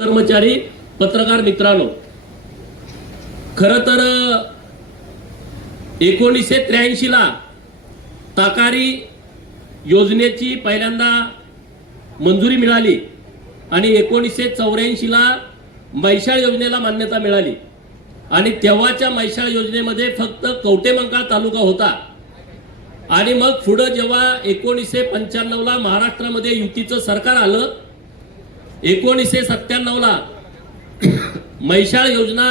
कर्मचारी, पत्रकार मित्रांनो, खर तर 1983 ला ताकारी योजनेची पहिल्यांदा मंजुरी मिळाली आणि 1984 ला मैशाळ योजनेला मान्यता मिळाली आणि तेव्हाच्या मैशाळ योजनेमध्ये फक्त कवटेमंकाळ तालुका होता आणि मग पुढे जेव्हा 1995 ला महाराष्ट्रामध्ये युतीचं सरकार आलं, 1997 ला मैशाळ योजना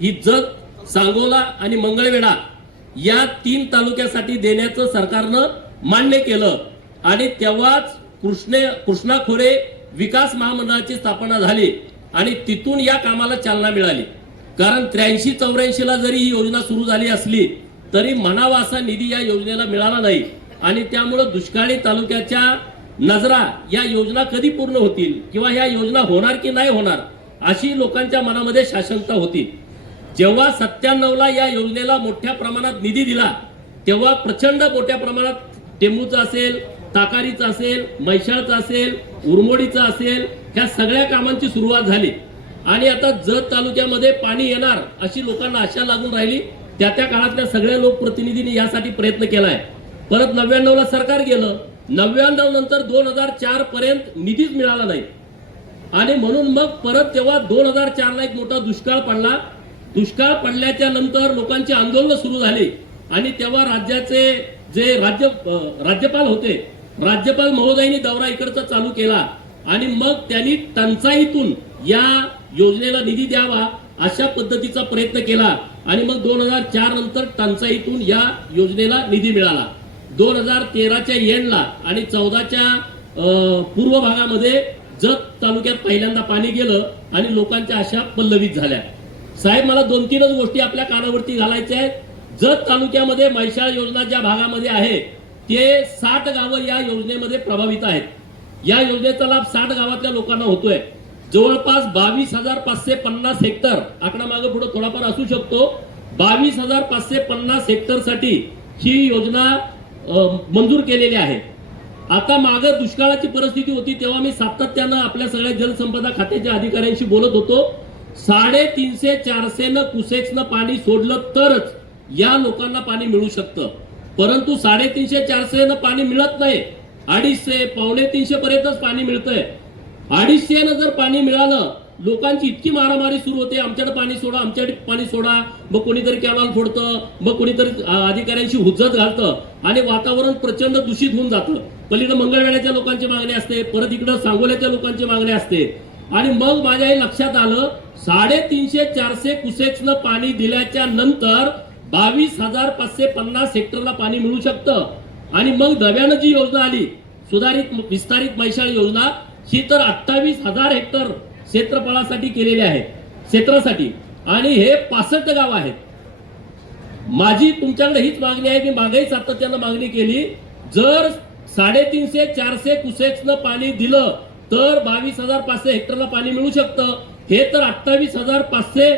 ही जत, सांगोला आणि मंगळवेढा या 3 तालुक्यासाठी देण्याचं सरकारनं मान्य केलं आणि तेव्हाच कृष्णा खोरे विकास महामंडळाची स्थापना झाली आणि तिथून या कामाला चालना मिळाली। कारण 83-84 ला जरी ही योजना सुरू झाली असली तरी म्हणावा असा निधी या योजनेला मिळाला नाही आणि त्यामुळे दुष्काळी तालुक्याच्या नजरा या योजना कधी पूर्ण होतील किंवा या योजना होणार की नाही होणार अशी लोकांच्या मनामध्ये शाशंकता होती। जेव्हा 97 ला या योजनेला मोठ्या प्रमाणात निधी दिला तेव्हा प्रचंड मोठ्या प्रमाणात टेंबूचा असेल, ताकारीचा असेल, मैशाळचा असेल, उरमोडीचा असेल, ह्या सगळ्या कामांची सुरुवात झाली आणि आता जत तालुक्यामध्ये पाणी येणार अशी लोकांना आशा लागून राहिली। त्या काळातल्या सगळ्या लोकप्रतिनिधींनी यासाठी प्रयत्न केलाय। परत 99 ला सरकार गेलं, 99 नंतर 2004 पर्यंत निधीच मिळाला नाही आणि म्हणून मग परत तेव्हा 2004 ला एक मोठा दुष्काळ पडला। दुष्काळ पडल्याच्या नंतर लोकांची आंदोलन सुरू झाली आणि तेव्हा राज्याचे जे राज्यपाल होते, राज्यपाल महोदयांनी दौरा इकडचा चालू केला आणि मग त्यांनी टंचाईतून या योजनेला निधी द्यावा अशा पद्धतीचा प्रयत्न केला आणि मग 2004 नंतर टंचाईतून या योजनेला निधी मिळाला। 2013च्या एंडला आणि 14च्या पूर्व भागामध्ये जत तालुक्यात पहिल्यांदा पाणी गेलं आणि लोकांच्या आशा पल्लवित झाल्या। साहेब, मला 2-3 गोष्टी आपल्या कानावरती घालायच्या आहेत। जत तालुक्यामध्ये मैशाळ योजना ज्या भागामध्ये आहे ते 60 गावं या योजनेमध्ये प्रभावित आहेत। या योजनेचा लाभ 60 गावातल्या लोकांना होतोय। जवळपास 22,550 हेक्टर, आकडा मागे पुढे थोडाफार असू शकतो, 22,550 हेक्टर साठी ही योजना मंजूर केलेली आहे। आता मागे दुष्काळाची परिस्थिती होती तेव्हा मी सातत्यानं आपल्या सगळ्या जलसंपदा खात्याच्या अधिकाऱ्यांशी बोलत होतो। 350-400 क्युसेक्सनं पाणी सोडलं तरच या लोकांना पाणी मिळू शकतं, परंतु 350-400 पाणी मिळत नाही। 250-350 पर्यंतच पाणी मिळतंय। 250 जर पाणी मिळालं, लोकांची इतकी मारामारी सुरू होते, आमच्याकडे पाणी सोडा, आमच्याकडे पाणी सोडा, मग कोणीतरी कॅनल फोडतं, मग कोणीतरी अधिकाऱ्यांशी हुज्जत घालतं आणि वातावरण प्रचंड दूषित होऊन जातं। पलीकडे मंगळवेढ्याच्या लोकांची मागणी असते, परत इकडे सांगोल्याच्या लोकांची मागणी असते आणि मग माझ्या हे लक्षात आलं 350-400 क्युसेक्सनं पाणी दिल्याच्या नंतर 22,550 हेक्टरला पाणी मिळू शकतं आणि मग नव्यानं जी योजना आली सुधारित विस्तारित मैशाळ योजना ही तर 28,000 हेक्टर क्षेत्रफळासाठी केलेले आहे, क्षेत्रासाठी, आणि हे 65 गाव आहेत। माझी तुमच्याकडे हीच मागणी आहे, मी मागेही सातत्यानं मागणी केली, जर 350-400 क्युसेक्सनं पाणी दिलं तर 22,500 हेक्टरला पाणी मिळू शकतं। हे तर 28,500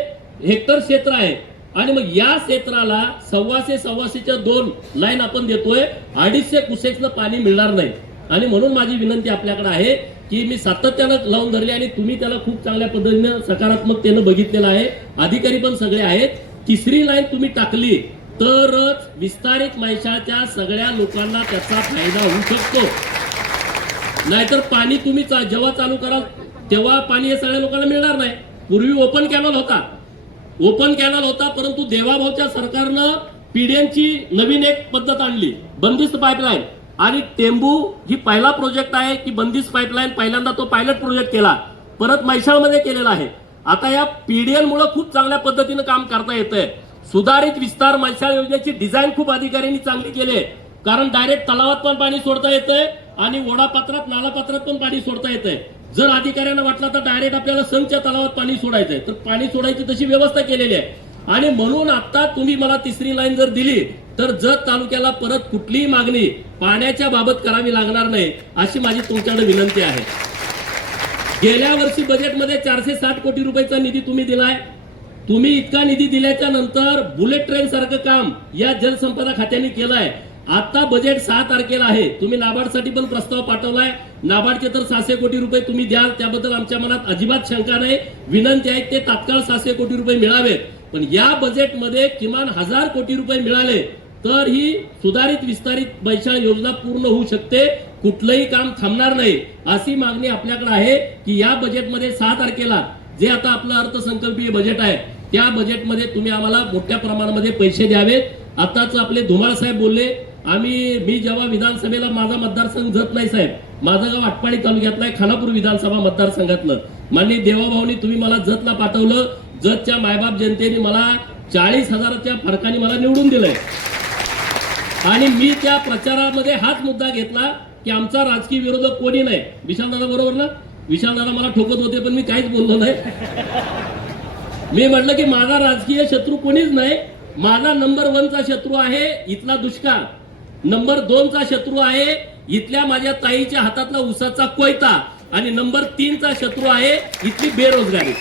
हेक्टर क्षेत्र आहे आणि मग या क्षेत्राला 125-125च्या 2 लाईन आपण देतोय, 250 क्युसेक्सनं पाणी मिळणार नाही आणि म्हणून माझी विनंती आपल्याकडे आहे की मी सातत्यानं लावून धरले आणि तुम्ही त्याला खूप चांगल्या पद्धतीने सकारात्मकतेने बघितलेलं आहे, अधिकारी पण सगळे आहेत। 3री लाईन तुम्ही टाकली तरच विस्तारित मैशाळच्या सगळ्या लोकांना त्याचा फायदा होऊ शकतो, नाहीतर पाणी तुम्ही जेव्हा चालू कराल तेव्हा पाणी हे सगळ्या लोकांना मिळणार नाही। पूर्वी ओपन कॅनल होता, परंतु देवाभाऊच्या सरकारनं पीडीएनची नवीन एक पद्धत आणली, बंदिस्त पाईपलाईन, आणि टेंबू ही पहिला प्रोजेक्ट आहे की बंदिस्त पाईपलाईन पहिल्यांदा तो पायलट प्रोजेक्ट केला, परत मैशाळमध्ये केलेला आहे। आता या पीडीएन मुळे खूप चांगल्या पद्धतीने काम करता येतंय। सुधारित विस्तार मैशाळ योजनेची डिझाईन खूप अधिकाऱ्यांनी चांगली केली आहे, कारण डायरेक्ट तलावात पण पाणी सोडता येतंय आणि ओढापात्रात नालापात्रात पण पाणी सोडता येतंय। जर अधिकाऱ्यांना वाटलं तर डायरेक्ट आपल्याला संच्या तलावात पाणी सोडायचंय तर पाणी सोडायची तशी व्यवस्था केलेली आहे आणि म्हणून आता तुम्ही मला 3री लाईन जर दिली तर जत तालुक्याला परत कुठलीही मागणी पाण्याच्या बाबत करावी लागणार नाही अशी माझी तुमच्याकडे विनंती आहे। गेल्या वर्षी बजेटमध्ये 460 कोटी रुपयाचा निधी तुम्ही दिलाय। तुम्ही इतका निधी दिल्याच्या नंतर बुलेट ट्रेन सारखं काम या जलसंपदा खात्याने केलंय आता बजेट 6 तारखेला आहे. तुम्ही नाबार्डसाठी पण प्रस्ताव पाठवलाय. नाबार्डचे तर 600 कोटी रुपये तुम्ही द्याल, त्याबद्दल आमच्या मनात अजिबात शंका नाही. विनंती आहे ते तात्काळ 600 कोटी रुपये मिळावेत. पण या बजेटमध्ये किमान 1000 कोटी रुपये मिळाले तर ही सुधारित विस्तारित पैसा योजना पूर्ण होऊ शकते. कुठलंही काम थांबणार नाही अशी मागणी आपल्याकडे आहे की या बजेटमध्ये 6 तारखेला जे आता आपलं अर्थसंकल्पीय बजेट आहे त्या बजेटमध्ये तुम्ही आम्हाला मोठ्या प्रमाणामध्ये पैसे द्यावेत. आताच आपले धुमाळ साहेब बोलले, मी जेव्हा विधानसभेला, माझा मतदारसंघ जत नाही साहेब, माझं गाव आटपाडी तालुक्यातलं आहे, खानापूर विधानसभा मतदारसंघातलं. माननीय देवाभाऊनी तुम्ही मला जतला पाठवलं. जतच्या मायबाप जनतेने मला 40,000च्या फरकाने मला निवडून दिलंय आणि मी त्या प्रचारामध्ये हाच मुद्दा घेतला की आमचा राजकीय विरोधक कोणी नाही. विशालदादा बरोबर ना? विशालदादा मला ठोकत होते पण मी काहीच बोललो नाही. मी म्हटलं की माझा राजकीय शत्रू कोणीच नाही. माझा नंबर 1चा शत्रू आहे इथला दुष्काळ, नंबर 2चा शत्रू आहे इथल्या माझ्या ताईच्या हातातला उसाचा कोयता आणि नंबर 3चा शत्रू आहे इथली बेरोजगारी.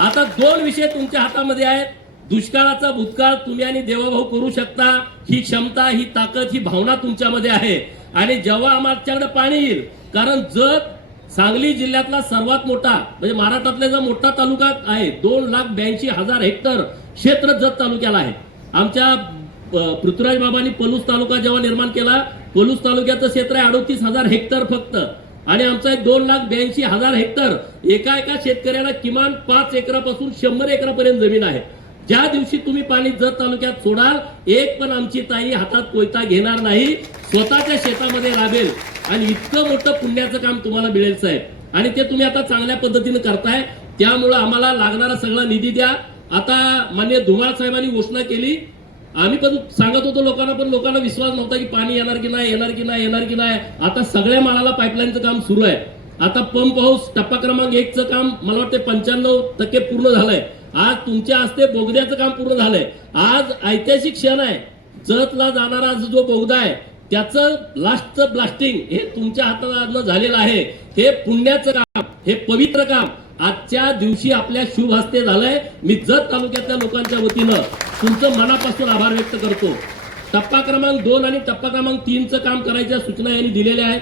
आता 2 विषय तुमच्या हातामध्ये आहेत. दुष्काळाचा भूतकाळ तुम्ही आणि देवाभाऊ करू शकता. ही क्षमता, ही ताकद, ही भावना तुमच्यामध्ये आहे. आणि जेव्हा आमच्याकडे पाणी येईल, कारण जत सांगली जिल्ह्यातला सर्वात मोठा म्हणजे महाराष्ट्रातला जो मोठा तालुका आहे, 2,82,000 हेक्टर क्षेत्र जत तालुक्याला आहे. आमच्या पृथ्वीराज बाबांनी पलूस तालुका जेव्हा निर्माण केला, पलूस तालुक्याचं क्षेत्र आहे 38,000 हेक्टर फक्त आणि आमचा 2,82,000 हेक्टर. एका शेतकऱ्याला किमान 5 एकरापासून 100 एकरापर्यंत जमीन आहे. ज्या दिवशी तुम्ही पाणी जत तालुक्यात सोडाल, एक पण आमची ताई हातात कोयता घेणार नाही, स्वतःच्या शेतामध्ये राबेल आणि इतकं मोठं पुण्याचं काम तुम्हाला मिळेल साहेब. आणि ते तुम्ही आता चांगल्या पद्धतीने करताय. त्यामुळे आम्हाला लागणारा सगळा निधी द्या. आता माननीय धुमाळ साहेबांनी घोषणा केली, आम्ही पण सांगत होतो लोकांना, पण लोकांना विश्वास नव्हता की पाणी येणार की नाही. आता सगळ्या माळाला पाईपलाईनचं काम सुरू आहे. आता पंप हाऊस टप्पा क्रमांक 1चं काम मला वाटतं 95% पूर्ण झालंय. आज तुमच्या हस्ते बोगद्याचं काम पूर्ण झालंय. आज ऐतिहासिक क्षण आहे. जतला जाणारा जो बोगदा आहे त्याचं लास्टचं ब्लास्टिंग हे तुमच्या हातातलं झालेलं आहे. हे पुण्याचं काम, हे पवित्र काम आजच्या दिवशी आपल्या शुभ हस्ते झालंय. मी जत तालुक्यातल्या लोकांच्या वतीनं तुमचं मनापासून आभार व्यक्त करतो. टप्पा क्रमांक 2 आणि टप्पा क्रमांक 3चं काम करायच्या सूचना यांनी दिलेल्या आहेत.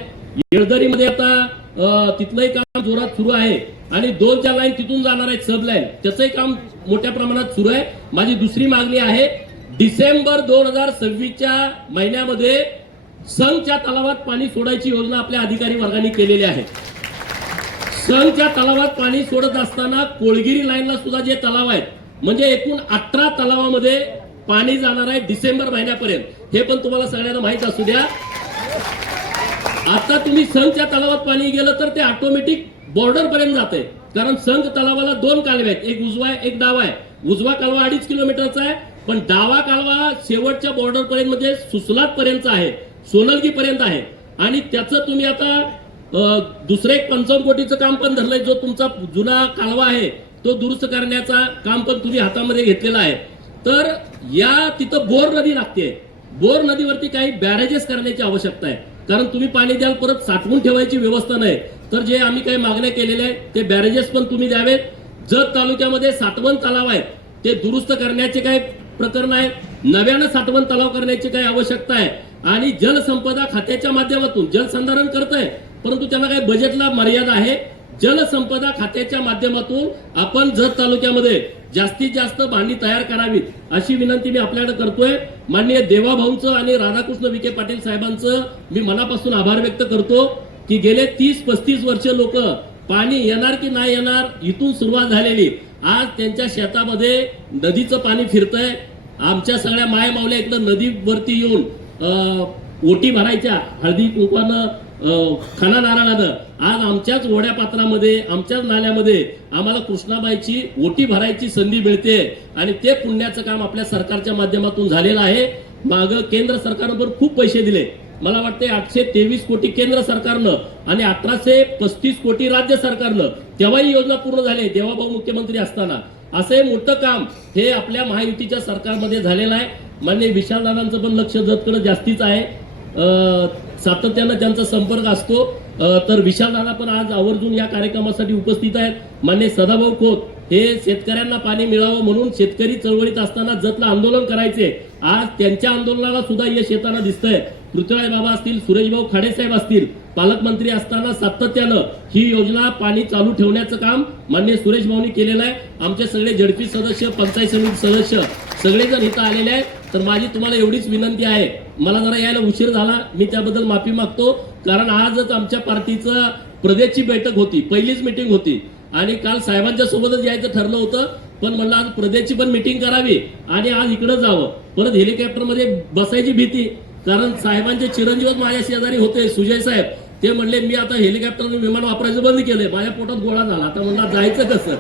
येळदरीमध्ये आता तिथलंही काम जोरात सुरू आहे आणि 2च्या लाईन तिथून जाणार आहेत, सब लाईन, त्याचंही काम मोठ्या प्रमाणात सुरू आहे. माझी दुसरी मागणी आहे, डिसेंबर 2026च्या महिन्यामध्ये संघच्या तलावात पाणी सोडायची योजना आपल्या अधिकारी वर्गाने केलेली आहे. संघच्या तलावात पाणी सोडत असताना कोळगिरी लाईनला सुद्धा जे तलाव आहेत, म्हणजे एकूण 18 तलावामध्ये पाणी जाणार आहे डिसेंबर महिन्यापर्यंत. हे पण तुम्हाला सगळ्यांना माहित असू द्या. आता तुम्ही संघच्या तलावात पाणी गेलं तर ते ऑटोमॅटिक बॉर्डर पर्यंत जाते, कारण संघ तलावाला 2 कालवे आहेत, एक उजवा आहे एक डावा आहे. उजवा कालवा 2.5 किलोमीटरचा आहे, पण डावा कालवा शेवटच्या बॉर्डर पर्यंत म्हणजे सुसलात पर्यंत आहे, सोनलगी पर्यंत आहे. आणि त्याचं तुम्ही आता दुसरे 55 कोटीचं काम पण धरलंय. जो तुमचा जुना कालवा आहे तो दुरुस्त करण्याचा काम पण तुम्ही हातामध्ये घेतलेला आहे. तर या तिथं बोर नदी लागते. बोर नदीवरती काही बॅरेजेस करण्याची आवश्यकता आहे, कारण तुम्ही पाणी द्याल परत साठवून ठेवायची व्यवस्था नाही. तर जे आम्ही काही मागण्या केलेल्या आहेत ते बॅरेजेस पण तुम्ही द्यावेत. जत तालुक्यामध्ये साठवण तलाव आहेत ते दुरुस्त करण्याचे काही प्रकरण आहे, नव्यानं साठवण तलाव करण्याची काही आवश्यकता आहे. आणि जलसंपदा खात्याच्या माध्यमातून जलसंधारण करतंय, परंतु त्यांना काही बजेटला मर्यादा आहे. जलसंपदा खात्याच्या माध्यमातून आपण जत तालुक्यामध्ये जास्तीत जास्त भांडी तयार करावीत अशी विनंती मी आपल्याकडे करतोय. माननीय देवाभाऊंचं आणि राधाकृष्ण विखे पाटील साहेबांचं मी मनापासून आभार व्यक्त करतो की गेले 30-35 वर्ष लोक पाणी येणार की नाही येणार इथून सुरुवात झालेली, आज त्यांच्या शेतामध्ये नदीचं पाणी फिरतंय. आमच्या सगळ्या माय मावल्या इकडं नदीवरती येऊन ओटी भरायच्या हळदी कुंकवानं खाना नारळानं. आज आमच्याच ओढ्या पात्रामध्ये आमच्याच नाल्यामध्ये आम्हाला कृष्णाबाईची ओटी भरायची संधी मिळते आणि ते पुण्याचं काम आपल्या सरकारच्या माध्यमातून झालेलं आहे. मागं केंद्र सरकारनं पण खूप पैसे दिले, मला वाटते 823 कोटी केंद्र सरकारनं आणि 1835 कोटी राज्य सरकारनं, तेव्हाही योजना पूर्ण झाली देवाभाऊ मुख्यमंत्री असताना. असे मोठं काम हे आपल्या महायुतीच्या सरकारमध्ये झालेलं आहे. माननीय विशालदादांचं पण लक्ष जतकडे जास्तीच आहे, सातत्यानं त्यांचा संपर्क असतो. तर विशालदादा पण आज आवर्जून या कार्यक्रमासाठी उपस्थित आहेत. माननीय सदाभाऊ खोत हे शेतकऱ्यांना पाणी मिळावं म्हणून शेतकरी चळवळीत असताना जतला आंदोलन करायचे आज त्यांच्या आंदोलनाला सुद्धा यश येताना दिसतंय. पृथ्वीराज बाबा असतील, सुरेशभाऊ खाडेसाहेब असतील, पालकमंत्री असताना सातत्यानं ही योजना पाणी चालू ठेवण्याचं काम माननीय सुरेश भाऊंनी केलेलं आहे. आमचे सगळे झडपी सदस्य, पंचायत समिती सदस्य सगळेजण इथं आलेले आहेत. तर माझी तुम्हाला एवढीच विनंती आहे, मला जरा यायला उशीर झाला, मी त्याबद्दल माफी मागतो. कारण आजच आमच्या पार्टीचं प्रदेशची बैठक होती, पहिलीच मिटिंग होती आणि काल साहेबांच्या सोबतच यायचं ठरलं होतं. पण म्हणलं आज प्रदेशची पण मिटिंग करावी आणि आज इकडं जावं. परत हेलिकॉप्टरमध्ये बसायची भीती, कारण साहेबांचे चिरंजीवच माझ्या शेजारी होते, सुजय साहेब. ते म्हणले मी आता हेलिकॉप्टरने विमान वापरायचं बंद केलंय, माझ्या पोटात गोळा झाला. आता म्हणलं जायचं कसं?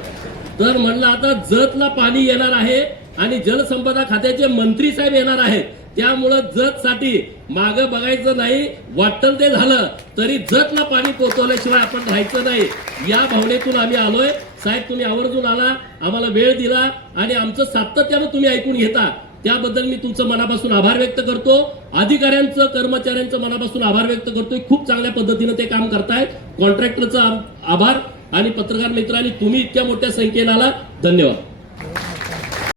तर म्हणलं आता जतला पाणी येणार आहे आणि जलसंपदा खात्याचे मंत्री साहेब येणार आहेत. त्यामुळं जतसाठी मागं बघायचं नाही, वाटतं ते झालं तरी जतला पाणी पोहोचवल्याशिवाय आपण राहायचं नाही. या भावनेतून आम्ही आलोय. साहेब तुम्ही आवर्जून आला, आम्हाला वेळ दिला आणि आमचं सातत्यानं तुम्ही ऐकून घेता, त्याबद्दल मी तुमचं मनापासून आभार व्यक्त करतो. अधिकाऱ्यांचं, कर्मचाऱ्यांचं मनापासून आभार व्यक्त करतोय. खूप चांगल्या पद्धतीनं ते काम करतायत. कॉन्ट्रॅक्टरचा आभार आणि पत्रकार मित्रांनी तुम्ही इतक्या मोठ्या संख्येने आला, धन्यवाद.